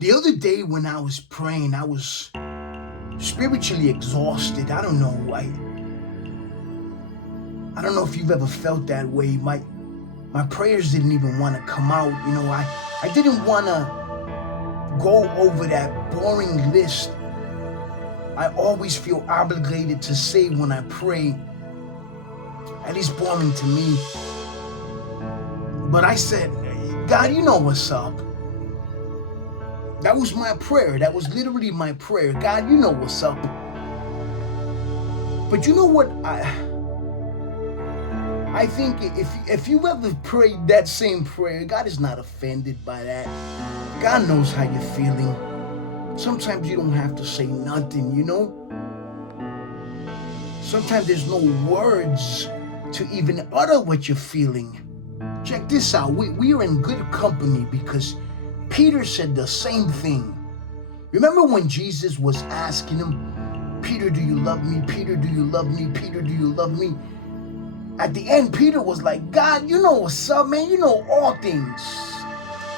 The other day when I was praying, I was spiritually exhausted. I don't know. I don't know if you've ever felt that way. My prayers didn't even want to come out. I didn't want to go over that boring list I always feel obligated to say when I pray. At least boring to me. But I said, God, you know what's up. That was my prayer. That was literally my prayer. God, you know what's up. But you know what? I think if you ever prayed that same prayer, God is not offended by that. God knows how you're feeling. Sometimes you don't have to say nothing, Sometimes there's no words to even utter what you're feeling. Check this out. We are in good company because Peter said the same thing. Remember when Jesus was asking him, Peter, do you love me? Peter, do you love me? Peter, do you love me? At the end, Peter was like, God, you know what's up, man. You know all things.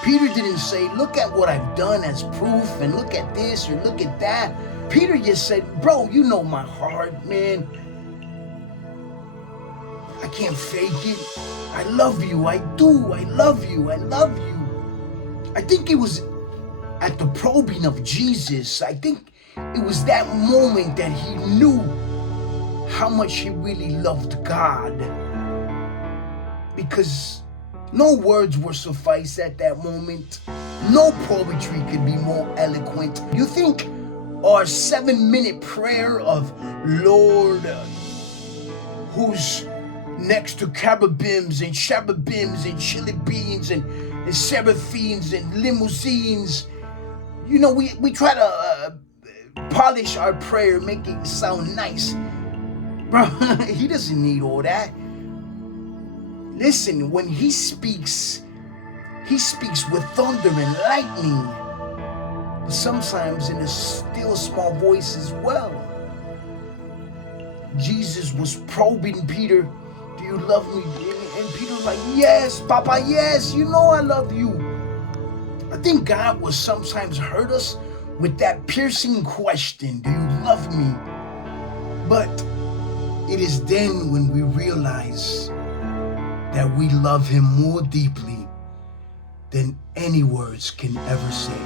Peter didn't say, look at what I've done as proof and look at this or look at that. Peter just said, bro, you know my heart, man. I can't fake it. I love you. I do. I love you. I love you. I think it was at the probing of Jesus. I think it was that moment that he knew how much he really loved God. Because no words were suffice at that moment. No poetry could be more eloquent. You think our 7-minute prayer of Lord, who's next to cherubims and chili beans and seraphins and limousines, we try to polish our prayer, make it sound nice. Bro, he doesn't need all that. Listen, when he speaks with thunder and lightning, but sometimes in a still small voice as well. Jesus was probing Peter, do you love me? And Peter was like, yes, Papa, yes, you know I love you. I think God will sometimes hurt us with that piercing question, do you love me? But it is then when we realize that we love him more deeply than any words can ever say.